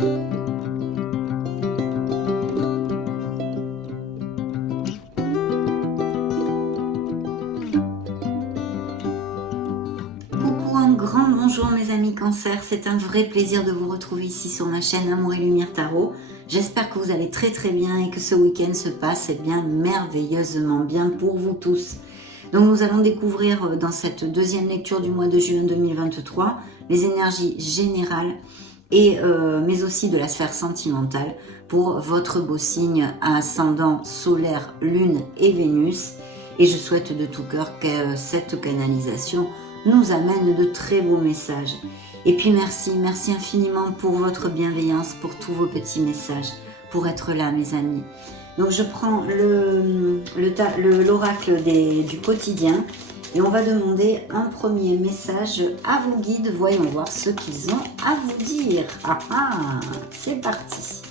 Coucou, un grand bonjour mes amis Cancer, c'est un vrai plaisir de vous retrouver ici sur ma chaîne Amour et Lumière Tarot. J'espère que vous allez très bien et que ce week-end se passe bien merveilleusement bien pour vous tous. Donc nous allons découvrir dans cette deuxième lecture du mois de juin 2023 les énergies générales mais aussi de la sphère sentimentale pour votre beau signe ascendant solaire, lune et Vénus. Et je souhaite de tout cœur que cette canalisation nous amène de très beaux messages. Et puis merci infiniment pour votre bienveillance, pour tous vos petits messages, pour être là mes amis. Donc je prends l'oracle du quotidien et on va demander un premier message à vos guides. Voyons voir ce qu'ils ont à vous dire. C'est parti.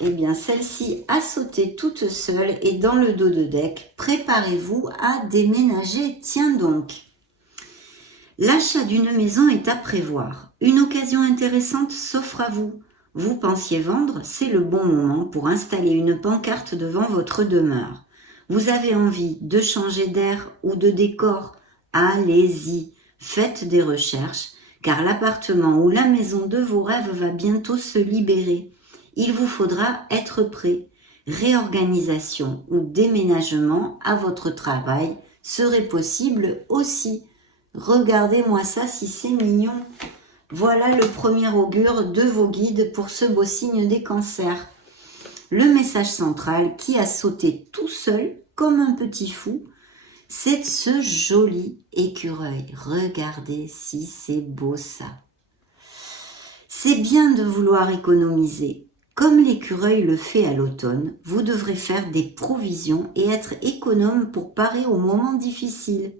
Eh bien, celle-ci a sauté toute seule et dans le dos de deck, préparez-vous à déménager. Tiens donc. L'achat d'une maison est à prévoir. Une occasion intéressante s'offre à vous. Vous pensiez vendre, c'est le bon moment pour installer une pancarte devant votre demeure. Vous avez envie de changer d'air ou de décor? Allez-y, faites des recherches, car l'appartement ou la maison de vos rêves va bientôt se libérer. Il vous faudra être prêt. Réorganisation ou déménagement à votre travail serait possible aussi. Regardez-moi ça si c'est mignon. Voilà le premier augure de vos guides pour ce beau signe des cancers. Le message central qui a sauté tout seul comme un petit fou, c'est ce joli écureuil. Regardez si c'est beau ça. C'est bien de vouloir économiser. Comme l'écureuil le fait à l'automne, vous devrez faire des provisions et être économe pour parer aux moments difficiles.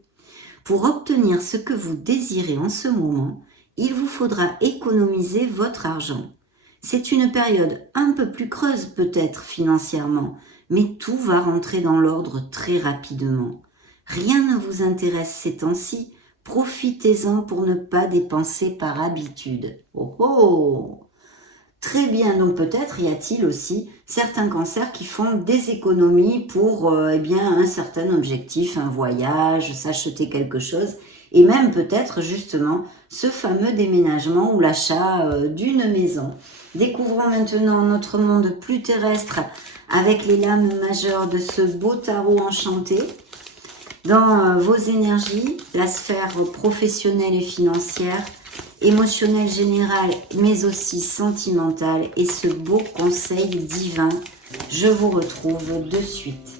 Pour obtenir ce que vous désirez en ce moment, il vous faudra économiser votre argent. C'est une période un peu plus creuse peut-être financièrement, mais tout va rentrer dans l'ordre très rapidement. Rien ne vous intéresse ces temps-ci, profitez-en pour ne pas dépenser par habitude. Oh oh! Très bien, donc peut-être y a-t-il aussi certains cancers qui font des économies pour un certain objectif, un voyage, s'acheter quelque chose, et même peut-être justement ce fameux déménagement ou l'achat d'une maison. Découvrons maintenant notre monde plus terrestre avec les lames majeures de ce beau tarot enchanté. Dans vos énergies, la sphère professionnelle et financière, émotionnelle générale, mais aussi sentimentale, et ce beau conseil divin, je vous retrouve de suite.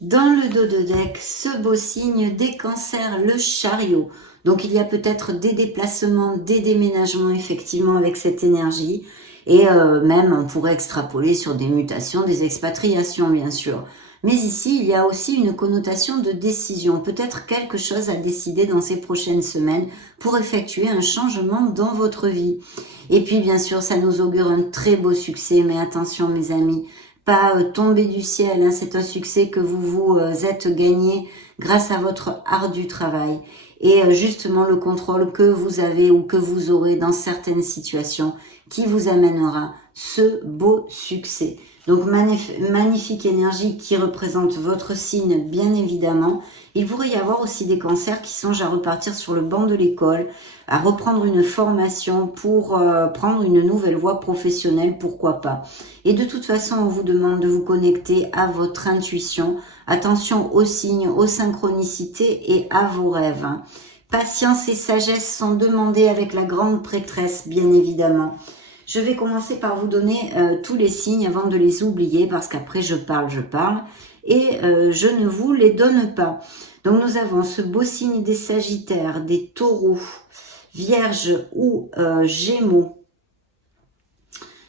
Dans le dos de deck, ce beau signe des cancers, le chariot. Donc il y a peut-être des déplacements, des déménagements effectivement avec cette énergie. Et même on pourrait extrapoler sur des mutations, des expatriations bien sûr. Mais ici il y a aussi une connotation de décision. Peut-être quelque chose à décider dans ces prochaines semaines pour effectuer un changement dans votre vie. Et puis bien sûr ça nous augure un très beau succès. Mais attention mes amis, pas tomber du ciel, hein, c'est un succès que vous êtes gagné grâce à votre ardu travail et justement le contrôle que vous avez ou que vous aurez dans certaines situations qui vous amènera ce beau succès. Donc magnifique énergie qui représente votre signe bien évidemment. Il pourrait y avoir aussi des cancers qui songent à repartir sur le banc de l'école, à reprendre une formation pour prendre une nouvelle voie professionnelle, pourquoi pas. Et de toute façon, on vous demande de vous connecter à votre intuition. Attention aux signes, aux synchronicités et à vos rêves. Patience et sagesse sont demandées avec la grande prêtresse, bien évidemment. Je vais commencer par vous donner tous les signes avant de les oublier parce qu'après je parle et je ne vous les donne pas. Donc nous avons ce beau signe des Sagittaires, des Taureaux, Vierge ou Gémeaux,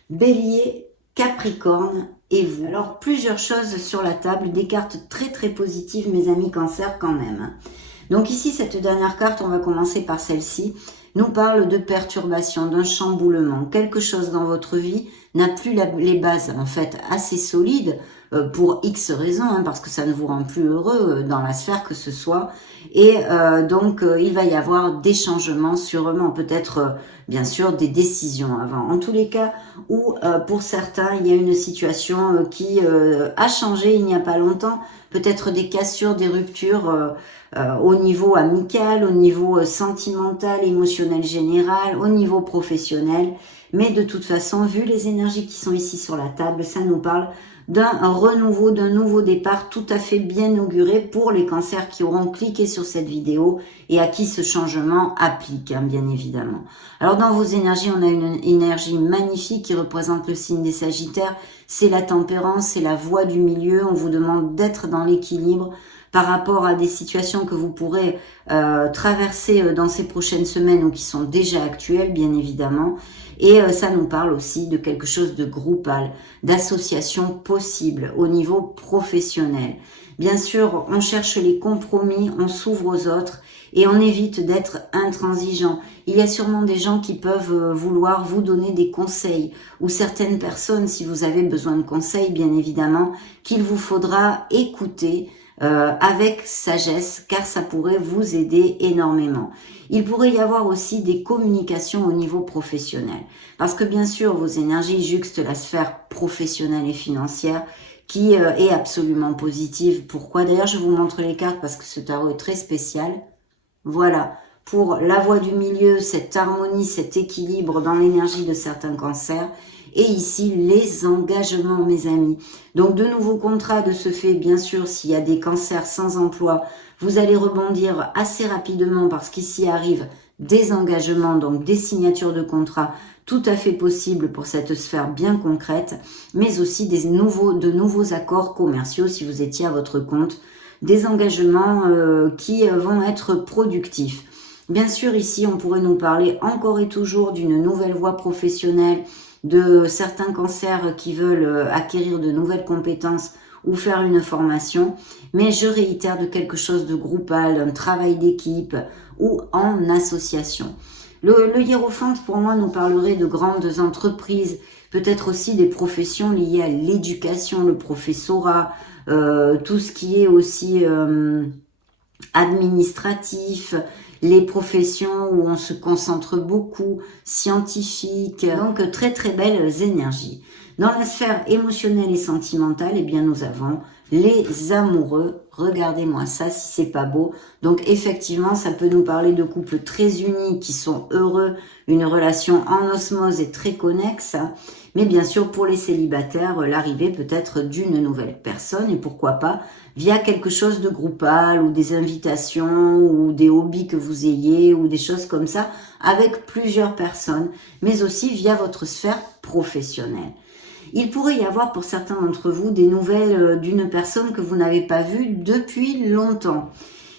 Bélier, Capricorne et vous. Alors plusieurs choses sur la table, des cartes très positives mes amis Cancer quand même. Donc ici cette dernière carte, on va commencer par celle-ci. nous parle de perturbation, d'un chamboulement. Quelque chose dans votre vie n'a plus les bases en fait assez solides pour X raisons, hein, parce que ça ne vous rend plus heureux dans la sphère que ce soit. Et donc il va y avoir des changements sûrement, peut-être bien sûr des décisions avant. En tous les cas, où pour certains il y a une situation qui a changé il n'y a pas longtemps, peut-être des cassures, des ruptures au niveau amical, au niveau sentimental, émotionnel général, au niveau professionnel. Mais de toute façon, vu les énergies qui sont ici sur la table, ça nous parle d'un renouveau, d'un nouveau départ tout à fait bien auguré pour les cancers qui auront cliqué sur cette vidéo et à qui ce changement applique, hein, bien évidemment. Alors dans vos énergies, on a une énergie magnifique qui représente le signe des Sagittaires, c'est la tempérance, c'est la voie du milieu, on vous demande d'être dans l'équilibre par rapport à des situations que vous pourrez traverser dans ces prochaines semaines ou qui sont déjà actuelles, bien évidemment. Et ça nous parle aussi de quelque chose de groupal, d'association possible au niveau professionnel. Bien sûr, on cherche les compromis, on s'ouvre aux autres et on évite d'être intransigeant. Il y a sûrement des gens qui peuvent vouloir vous donner des conseils ou certaines personnes, si vous avez besoin de conseils, bien évidemment, qu'il vous faudra écouter avec sagesse, car ça pourrait vous aider énormément. Il pourrait y avoir aussi des communications au niveau professionnel, parce que bien sûr, vos énergies juxtent la sphère professionnelle et financière, qui est absolument positive. Pourquoi? D'ailleurs, je vous montre les cartes, parce que ce tarot est très spécial. Voilà, pour la voie du milieu, cette harmonie, cet équilibre dans l'énergie de certains cancers. Et ici, les engagements, mes amis. Donc, de nouveaux contrats de ce fait, bien sûr, s'il y a des cancers sans emploi, vous allez rebondir assez rapidement parce qu'ici arrivent des engagements, donc des signatures de contrats tout à fait possibles pour cette sphère bien concrète, mais aussi de nouveaux accords commerciaux si vous étiez à votre compte, des engagements qui vont être productifs. Bien sûr, ici, on pourrait nous parler encore et toujours d'une nouvelle voie professionnelle, de certains cancers qui veulent acquérir de nouvelles compétences ou faire une formation, mais je réitère de quelque chose de groupal, un travail d'équipe ou en association. Le hiérophante, pour moi, nous parlerait de grandes entreprises, peut-être aussi des professions liées à l'éducation, le professorat, tout ce qui est aussi administratif, les professions où on se concentre beaucoup, scientifiques, donc très très belles énergies. Dans la sphère émotionnelle et sentimentale, eh bien nous avons les amoureux. Regardez-moi ça si c'est pas beau. Donc effectivement, ça peut nous parler de couples très unis qui sont heureux, une relation en osmose et très connexe. Mais bien sûr, pour les célibataires, l'arrivée peut-être d'une nouvelle personne et pourquoi pas via quelque chose de groupal ou des invitations ou des hobbies que vous ayez ou des choses comme ça avec plusieurs personnes, mais aussi via votre sphère professionnelle. Il pourrait y avoir pour certains d'entre vous des nouvelles d'une personne que vous n'avez pas vue depuis longtemps.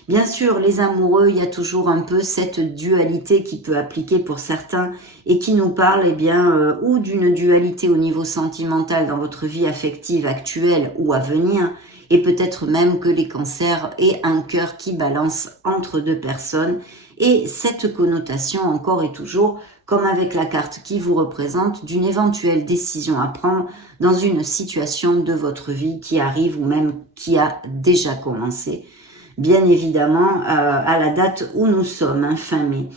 Bien sûr, les amoureux, il y a toujours un peu cette dualité qui peut appliquer pour certains et qui nous parle eh bien, ou d'une dualité au niveau sentimental dans votre vie affective actuelle ou à venir, et peut-être même que les cancers aient un cœur qui balance entre deux personnes. Et cette connotation encore et toujours, comme avec la carte qui vous représente, d'une éventuelle décision à prendre dans une situation de votre vie qui arrive ou même qui a déjà commencé. Bien évidemment, à la date où nous sommes, hein, fin mai.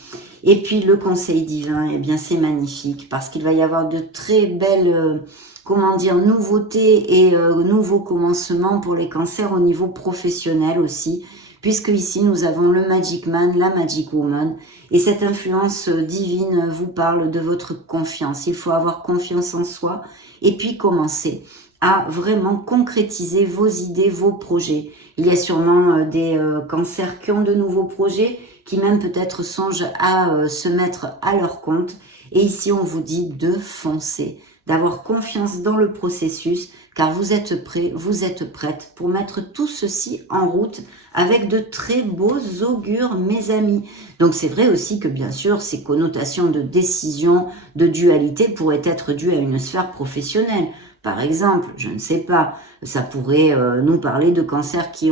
Et puis le conseil divin, eh bien c'est magnifique parce qu'il va y avoir de très belles, nouveautés et nouveaux commencements pour les cancers au niveau professionnel aussi, puisque ici nous avons le Magic Man, la Magic Woman, et cette influence divine vous parle de votre confiance. Il faut avoir confiance en soi et puis commencer à vraiment concrétiser vos idées, vos projets. Il y a sûrement des cancers qui ont de nouveaux projets, qui même peut-être songent à se mettre à leur compte. Et ici, on vous dit de foncer, d'avoir confiance dans le processus, car vous êtes prêts, vous êtes prêtes pour mettre tout ceci en route avec de très beaux augures, mes amis. Donc c'est vrai aussi que bien sûr, ces connotations de décision, de dualité pourraient être dues à une sphère professionnelle. Par exemple, je ne sais pas, ça pourrait nous parler de cancers qui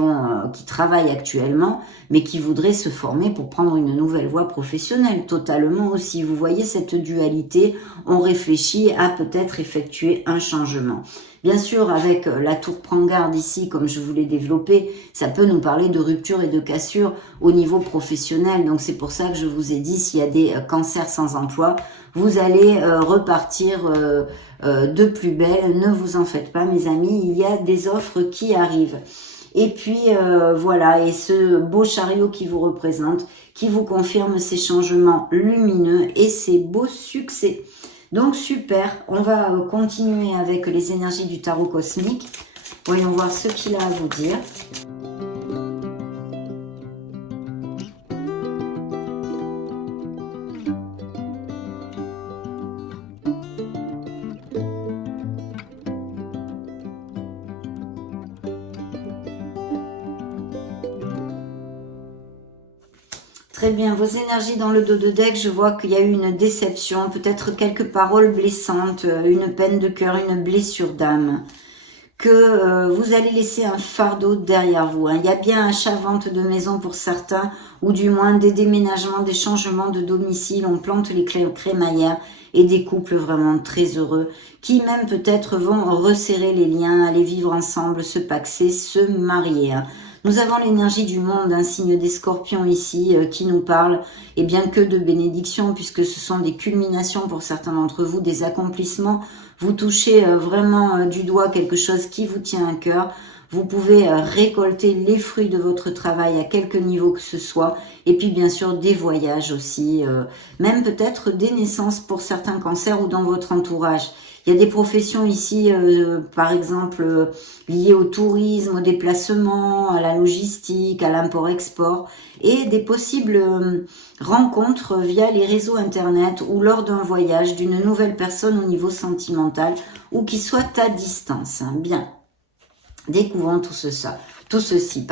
travaillent actuellement, mais qui voudraient se former pour prendre une nouvelle voie professionnelle, totalement aussi. Vous voyez cette dualité, on réfléchit à peut-être effectuer un changement. Bien sûr, avec la tour prend garde ici, comme je vous l'ai développé, ça peut nous parler de rupture et de cassure au niveau professionnel. Donc c'est pour ça que je vous ai dit, s'il y a des cancers sans emploi, vous allez repartir de plus belle. Ne vous en faites pas, mes amis, il y a des offres qui arrivent. Et puis voilà, et ce beau chariot qui vous représente, qui vous confirme ces changements lumineux et ces beaux succès. Donc super, on va continuer avec les énergies du tarot cosmique. Voyons voir ce qu'il a à vous dire. Très bien, vos énergies dans le dos de deck, je vois qu'il y a eu une déception, peut-être quelques paroles blessantes, une peine de cœur, une blessure d'âme, que vous allez laisser un fardeau derrière vous. Il y a bien un achat-vente de maison pour certains, ou du moins des déménagements, des changements de domicile, on plante les crémaillères et des couples vraiment très heureux, qui même peut-être vont resserrer les liens, aller vivre ensemble, se paxer, se marier. Nous avons l'énergie du monde, un signe des scorpions ici, qui nous parle, et bien que de bénédictions, puisque ce sont des culminations pour certains d'entre vous, des accomplissements. Vous touchez vraiment du doigt quelque chose qui vous tient à cœur. Vous pouvez récolter les fruits de votre travail à quelque niveau que ce soit. Et puis bien sûr des voyages aussi, même peut-être des naissances pour certains cancers ou dans votre entourage. Il y a des professions ici, par exemple, liées au tourisme, au déplacement, à la logistique, à l'import-export, et des possibles rencontres via les réseaux internet ou lors d'un voyage d'une nouvelle personne au niveau sentimental ou qui soit à distance. Bien, découvrons tout ceci.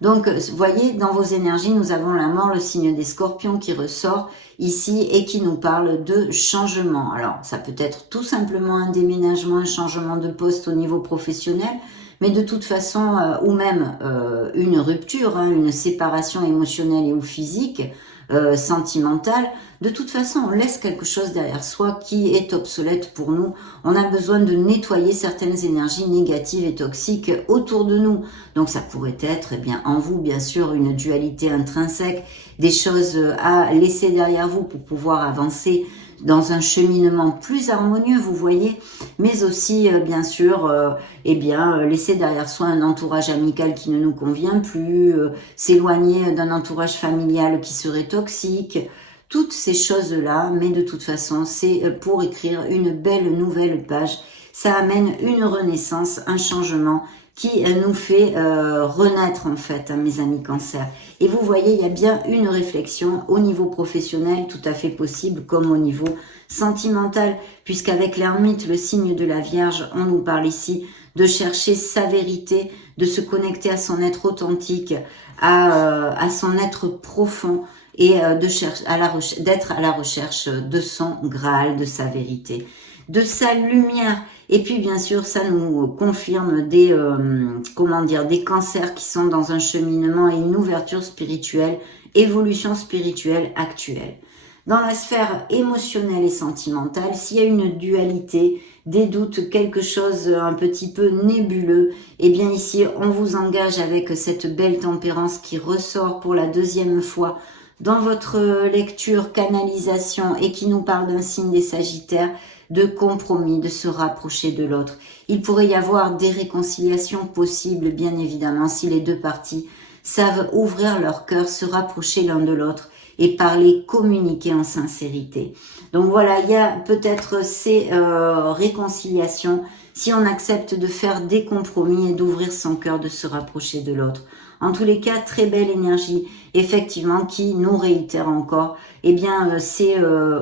Donc, vous voyez, dans vos énergies, nous avons la mort, le signe des scorpions qui ressort ici et qui nous parle de changement. Alors, ça peut être tout simplement un déménagement, un changement de poste au niveau professionnel, mais de toute façon, ou même une rupture, une séparation émotionnelle et ou physique, sentimentale. De toute façon, on laisse quelque chose derrière soi qui est obsolète pour nous. On a besoin de nettoyer certaines énergies négatives et toxiques autour de nous. Donc ça pourrait être, en vous, bien sûr, une dualité intrinsèque, des choses à laisser derrière vous pour pouvoir avancer dans un cheminement plus harmonieux, vous voyez, mais aussi, bien sûr, laisser derrière soi un entourage amical qui ne nous convient plus, s'éloigner d'un entourage familial qui serait toxique, toutes ces choses-là, mais de toute façon, c'est pour écrire une belle nouvelle page. Ça amène une renaissance, un changement qui nous fait renaître en fait, mes amis cancer. Et vous voyez, il y a bien une réflexion au niveau professionnel tout à fait possible comme au niveau sentimental, puisqu'avec l'ermite, le signe de la Vierge, on nous parle ici de chercher sa vérité, de se connecter à son être authentique, à son être profond, et d'être à la recherche de son Graal, de sa vérité, de sa lumière. Et puis bien sûr, ça nous confirme des cancers qui sont dans un cheminement et une ouverture spirituelle, évolution spirituelle actuelle. Dans la sphère émotionnelle et sentimentale, s'il y a une dualité, des doutes, quelque chose un petit peu nébuleux, eh bien ici, on vous engage avec cette belle tempérance qui ressort pour la deuxième fois dans votre lecture canalisation et qui nous parle d'un signe des Sagittaires, de compromis, de se rapprocher de l'autre. Il pourrait y avoir des réconciliations possibles, bien évidemment, si les deux parties savent ouvrir leur cœur, se rapprocher l'un de l'autre et parler, communiquer en sincérité. Donc voilà, il y a peut-être ces réconciliations si on accepte de faire des compromis et d'ouvrir son cœur, de se rapprocher de l'autre. En tous les cas, très belle énergie, effectivement, qui nous réitère encore, c'est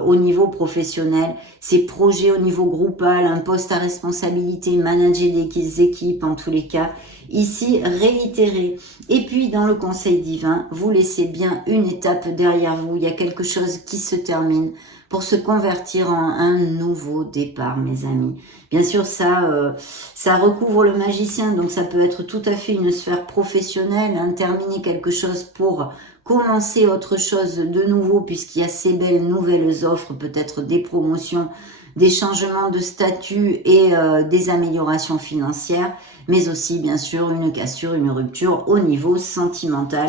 au niveau professionnel, ces projets au niveau groupal, un poste à responsabilité, manager des équipes, en tous les cas, ici réitéré. Et puis, dans le conseil divin, vous laissez bien une étape derrière vous, il y a quelque chose qui se termine, pour se convertir en un nouveau départ, mes amis. Bien sûr, ça recouvre le magicien, donc ça peut être tout à fait une sphère professionnelle, hein, terminer quelque chose pour commencer autre chose de nouveau, puisqu'il y a ces belles nouvelles offres, peut-être des promotions, des changements de statut et des améliorations financières, mais aussi bien sûr une cassure, une rupture au niveau sentimental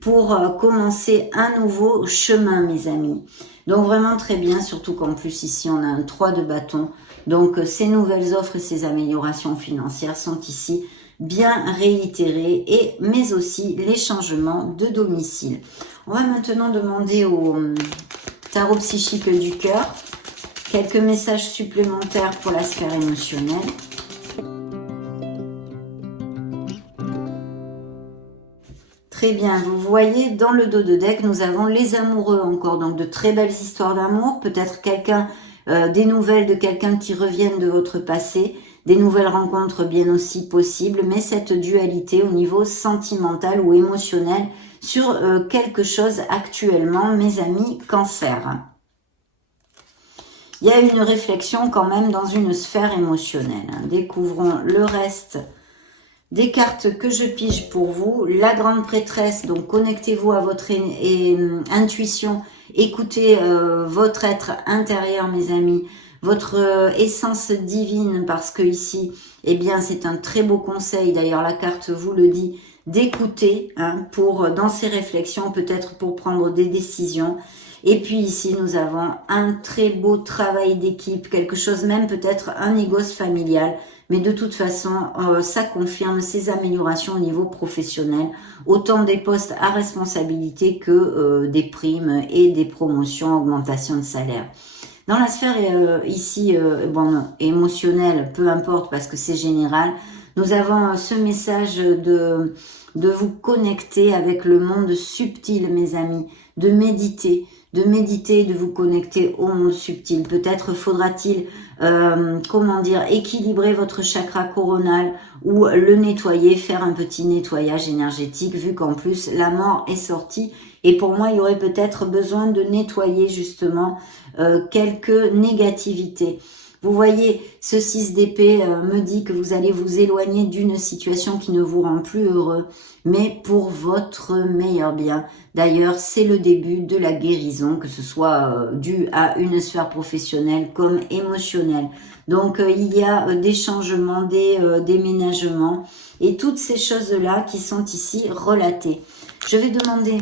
pour commencer un nouveau chemin, mes amis. Donc vraiment très bien, surtout qu'en plus ici on a un 3 de bâton. Donc ces nouvelles offres et ces améliorations financières sont ici bien réitérées, mais aussi les changements de domicile. On va maintenant demander au tarot psychique du cœur quelques messages supplémentaires pour la sphère émotionnelle. Très bien, vous voyez dans le dos de deck, nous avons les amoureux encore, donc de très belles histoires d'amour, peut-être quelqu'un, des nouvelles de quelqu'un qui reviennent de votre passé, des nouvelles rencontres bien aussi possibles, mais cette dualité au niveau sentimental ou émotionnel sur quelque chose actuellement, mes amis Cancer. Il y a une réflexion quand même dans une sphère émotionnelle. Découvrons le reste des cartes que je pige pour vous. La grande prêtresse, donc connectez-vous à votre intuition, écoutez votre être intérieur, mes amis, votre essence divine, parce que ici, eh bien, c'est un très beau conseil, d'ailleurs la carte vous le dit, d'écouter dans ces réflexions, peut-être pour prendre des décisions. Et puis ici, nous avons un très beau travail d'équipe, quelque chose même peut-être un négoce familial. Mais de toute façon, ça confirme ces améliorations au niveau professionnel, autant des postes à responsabilité que des primes et des promotions, augmentation de salaire. Dans la sphère ici, émotionnelle, peu importe parce que c'est général, nous avons ce message de vous connecter avec le monde subtil, mes amis, de méditer, de vous connecter au monde subtil. Peut-être faudra-t-il, équilibrer votre chakra coronal ou le nettoyer, faire un petit nettoyage énergétique, vu qu'en plus la mort est sortie. Et pour moi, il y aurait peut-être besoin de nettoyer justement quelques négativités. Vous voyez, ce 6 d'épée me dit que vous allez vous éloigner d'une situation qui ne vous rend plus heureux, mais pour votre meilleur bien. D'ailleurs, c'est le début de la guérison, que ce soit dû à une sphère professionnelle comme émotionnelle. Donc, il y a des changements, des déménagements et toutes ces choses-là qui sont ici relatées. Je vais demander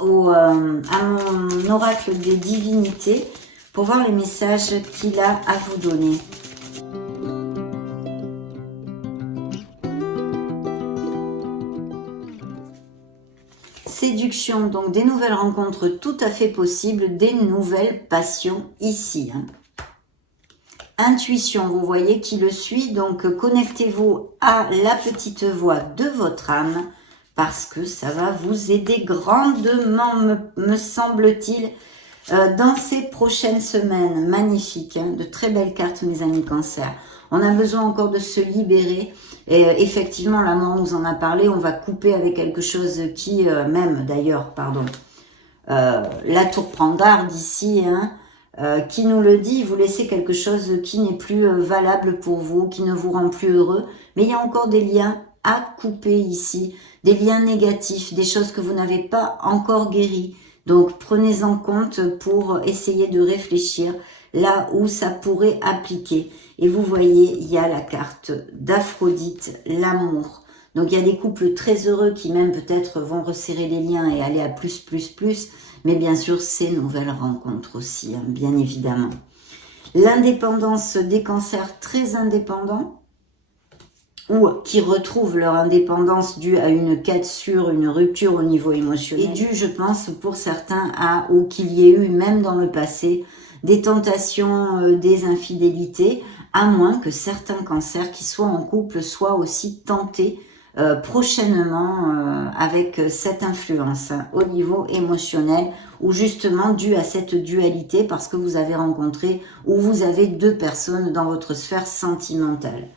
à mon oracle des divinités pour voir les messages qu'il a à vous donner. Séduction, donc des nouvelles rencontres tout à fait possibles, des nouvelles passions ici. Intuition, vous voyez, qui le suit, donc connectez-vous à la petite voix de votre âme, parce que ça va vous aider grandement, me semble-t-il, dans ces prochaines semaines. Magnifique, de très belles cartes, mes amis Cancer. On a besoin encore de se libérer. Et effectivement, la mort nous en a parlé. On va couper avec quelque chose qui, la tour prend garde ici, qui nous le dit, vous laissez quelque chose qui n'est plus valable pour vous, qui ne vous rend plus heureux. Mais il y a encore des liens à couper ici, des liens négatifs, des choses que vous n'avez pas encore guéries. Donc, prenez en compte pour essayer de réfléchir là où ça pourrait appliquer. Et vous voyez, il y a la carte d'Aphrodite, l'amour. Donc, il y a des couples très heureux qui même peut-être vont resserrer les liens et aller à plus. Mais bien sûr, ces nouvelles rencontres aussi, bien évidemment. L'indépendance des cancers très indépendants, ou qui retrouvent leur indépendance due à une cassure, une rupture au niveau émotionnel, et due, je pense, pour certains, ou qu'il y ait eu, même dans le passé, des tentations, des infidélités, à moins que certains cancers qui soient en couple soient aussi tentés prochainement avec cette influence au niveau émotionnel, ou justement dû à cette dualité, parce que vous avez rencontré, ou vous avez deux personnes dans votre sphère sentimentale.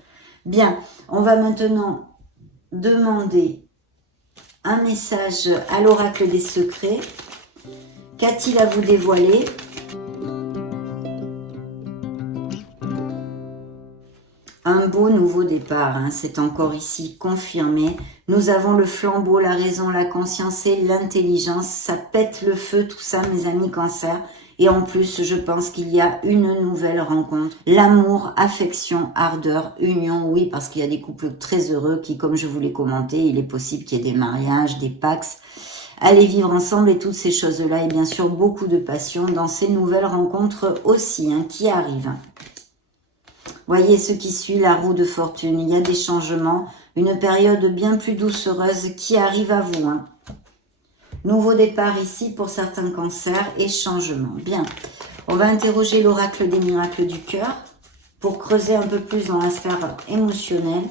Bien, on va maintenant demander un message à l'oracle des secrets. Qu'a-t-il à vous dévoiler Un beau nouveau départ, hein, c'est encore ici confirmé. Nous avons le flambeau, la raison, la conscience et l'intelligence. Ça pète le feu, tout ça, mes amis Cancer. Et en plus, je pense qu'il y a une nouvelle rencontre. L'amour, affection, ardeur, union, oui, parce qu'il y a des couples très heureux qui, comme je vous l'ai commenté, il est possible qu'il y ait des mariages, des pax, aller vivre ensemble et toutes ces choses-là. Et bien sûr, beaucoup de passion dans ces nouvelles rencontres aussi, hein, qui arrivent. Voyez ce qui suit, la roue de fortune. Il y a des changements, une période bien plus doucereuse qui arrive à vous, hein. Nouveau départ ici pour certains cancers et changement. Bien, on va interroger l'oracle des miracles du cœur pour creuser un peu plus dans la sphère émotionnelle.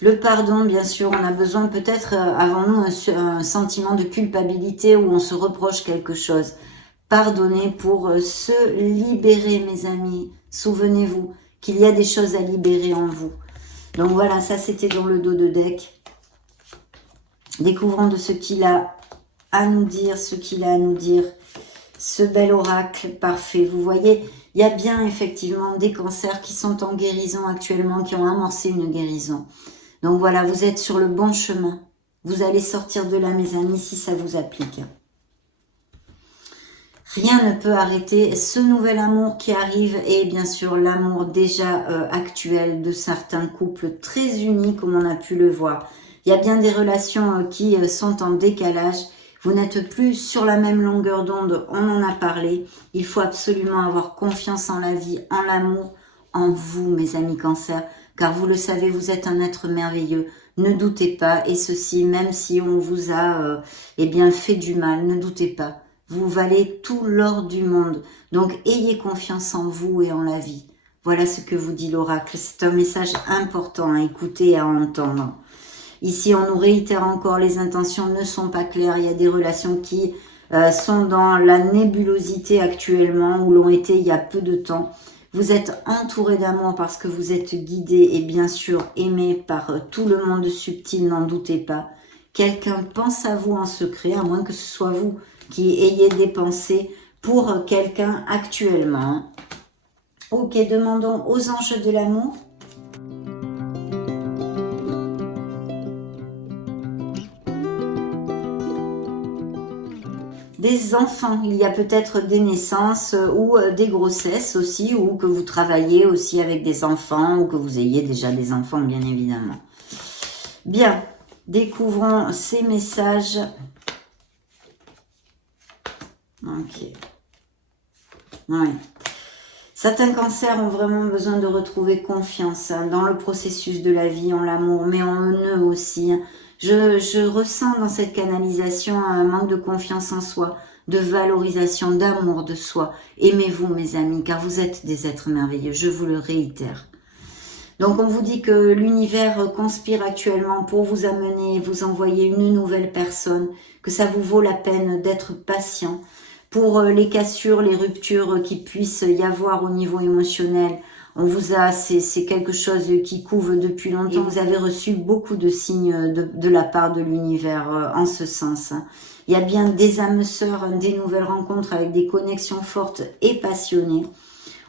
Le pardon, bien sûr, on a besoin peut-être, avons-nous un sentiment de culpabilité où on se reproche quelque chose. Pardonnez pour se libérer, mes amis. Souvenez-vous qu'il y a des choses à libérer en vous. Donc voilà, ça c'était dans le dos de deck. Découvrons de ce qu'il a à nous dire, ce bel oracle parfait. Vous voyez, il y a bien effectivement des cancers qui sont en guérison actuellement, qui ont amorcé une guérison. Donc voilà, vous êtes sur le bon chemin. Vous allez sortir de là, mes amis, si ça vous applique. Rien ne peut arrêter ce nouvel amour qui arrive et bien sûr l'amour déjà actuel de certains couples très unis comme on a pu le voir. Il y a bien des relations qui sont en décalage. Vous n'êtes plus sur la même longueur d'onde, on en a parlé. Il faut absolument avoir confiance en la vie, en l'amour, en vous mes amis Cancer. Car vous le savez, vous êtes un être merveilleux. Ne doutez pas, et ceci même si on vous a fait du mal, ne doutez pas. Vous valez tout l'or du monde. Donc, ayez confiance en vous et en la vie. Voilà ce que vous dit l'oracle. C'est un message important à écouter et à entendre. Ici, on nous réitère encore, les intentions ne sont pas claires. Il y a des relations qui sont dans la nébulosité actuellement, ou l'ont été il y a peu de temps. Vous êtes entouré d'amour parce que vous êtes guidé et bien sûr aimé par tout le monde subtil, n'en doutez pas. Quelqu'un pense à vous en secret, à moins que ce soit vous qui ayez des pensées pour quelqu'un actuellement. Ok, demandons aux anges de l'amour. Des enfants, il y a peut-être des naissances ou des grossesses aussi, ou que vous travaillez aussi avec des enfants, ou que vous ayez déjà des enfants, bien évidemment. Bien, découvrons ces messages. Ok. Ouais. Certains cancers ont vraiment besoin de retrouver confiance dans le processus de la vie, en l'amour, mais en eux aussi. Je ressens dans cette canalisation un manque de confiance en soi, de valorisation, d'amour de soi. Aimez-vous, mes amis, car vous êtes des êtres merveilleux, je vous le réitère. Donc on vous dit que l'univers conspire actuellement pour vous amener, vous envoyer une nouvelle personne, que ça vous vaut la peine d'être patient pour les cassures, les ruptures qui puissent y avoir au niveau émotionnel. On vous a, c'est quelque chose qui couve depuis longtemps. Et vous avez reçu beaucoup de signes de la part de l'univers en ce sens. Il y a bien des âmes sœurs, des nouvelles rencontres avec des connexions fortes et passionnées.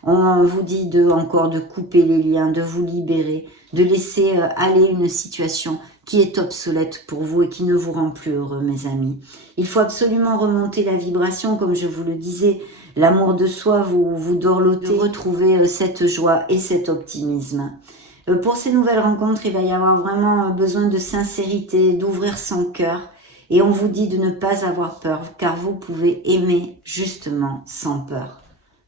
On vous dit encore de couper les liens, de vous libérer, de laisser aller une situation qui est obsolète pour vous et qui ne vous rend plus heureux, mes amis. Il faut absolument remonter la vibration, comme je vous le disais. L'amour de soi vous dorlotez, retrouver cette joie et cet optimisme. Pour ces nouvelles rencontres, il va y avoir vraiment besoin de sincérité, d'ouvrir son cœur. Et on vous dit de ne pas avoir peur, car vous pouvez aimer justement sans peur.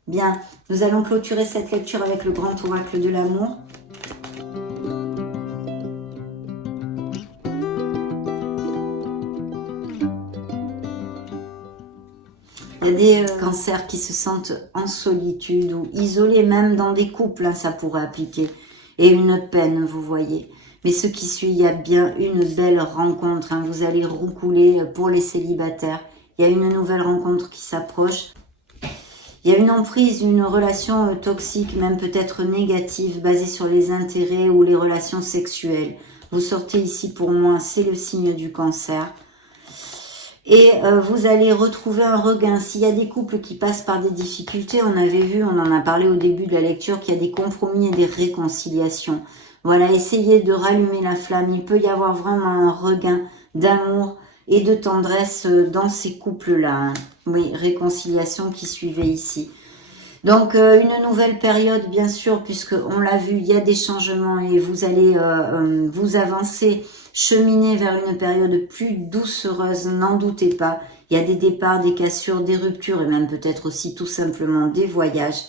Bien, nous allons clôturer cette lecture avec le grand oracle de l'amour. Il y a des cancers qui se sentent en solitude ou isolés, même dans des couples, hein, ça pourrait appliquer. Et une peine, vous voyez. Mais ce qui suit, il y a bien une belle rencontre. Hein, vous allez roucouler pour les célibataires. Il y a une nouvelle rencontre qui s'approche. Il y a une emprise, une relation toxique, même peut-être négative, basée sur les intérêts ou les relations sexuelles. Vous sortez ici pour moi, c'est le signe du cancer. Et vous allez retrouver un regain. S'il y a des couples qui passent par des difficultés, on avait vu, on en a parlé au début de la lecture, qu'il y a des compromis et des réconciliations. Voilà, essayez de rallumer la flamme. Il peut y avoir vraiment un regain d'amour et de tendresse dans ces couples-là. Oui, réconciliation qui suivait ici. Donc, une nouvelle période, bien sûr, puisqu'on l'a vu, il y a des changements et vous allez vous avancer, cheminer vers une période plus doucereuse, n'en doutez pas. Il y a des départs, des cassures, des ruptures et même peut-être aussi tout simplement des voyages.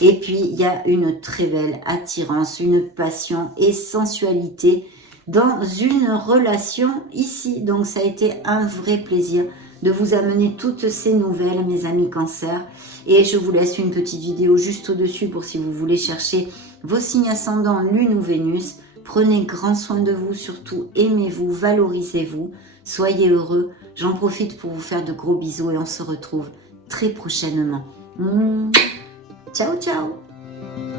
Et puis, il y a une très belle attirance, une passion et sensualité dans une relation ici. Donc, ça a été un vrai plaisir de vous amener toutes ces nouvelles, mes amis Cancer. Et je vous laisse une petite vidéo juste au-dessus pour si vous voulez chercher vos signes ascendants, Lune ou Vénus. Prenez grand soin de vous, surtout aimez-vous, valorisez-vous, soyez heureux. J'en profite pour vous faire de gros bisous et on se retrouve très prochainement. Ciao, ciao!